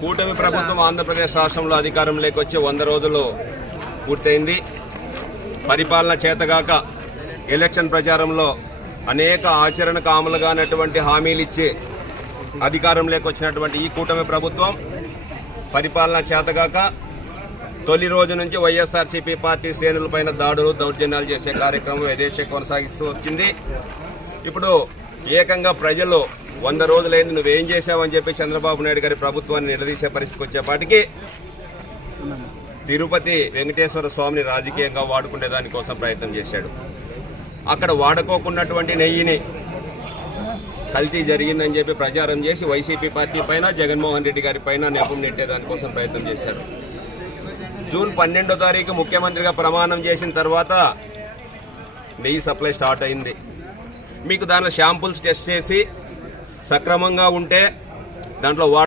కూటమి ప్రభుత్వం ఆంధ్రప్రదేశ్ రాష్ట్రంలో అధికారంలోకి వచ్చి 100 రోజులు పూర్తయింది. పరిపాలన చేతగాక ఎలక్షన్ ప్రచారంలో అనేక ఆచరణకు అమలు కానటువంటి హామీలు ఇచ్చి అధికారంలోకి వచ్చినటువంటి ఈ కూటమి ప్రభుత్వం పరిపాలన చేతగాక తొలి రోజు నుంచి వైఎస్ఆర్సీపీ పార్టీ శ్రేణులపైన దాడులు దౌర్జన్యాలు చేసే కార్యక్రమం యథేచ్ఛగా కొనసాగిస్తూ వచ్చింది. ఇప్పుడు ఏకంగా ప్రజలు 100 రోజులైంది నువ్వేం చేశావని చెప్పి చంద్రబాబు నాయుడు గారి ప్రభుత్వాన్ని నిలదీసే పరిస్థితికి వచ్చేపాటికి తిరుపతి వెంకటేశ్వర స్వామిని రాజకీయంగా వాడుకునే దానికోసం ప్రయత్నం చేశాడు. అక్కడ వాడుకోకున్నటువంటి నెయ్యిని కల్తీ జరిగిందని చెప్పి ప్రచారం చేసి వైసీపీ పార్టీ పైన జగన్మోహన్ రెడ్డి గారి పైన నెపం నెట్టే దానికోసం ప్రయత్నం చేశారు. జూన్ 12వ తారీఖు ముఖ్యమంత్రిగా ప్రమాణం చేసిన తర్వాత నెయ్యి సప్లై స్టార్ట్ అయింది. మీకు దానిలో శాంపుల్స్ టెస్ట్ చేసి సక్రమంగా ఉంటే దాంట్లో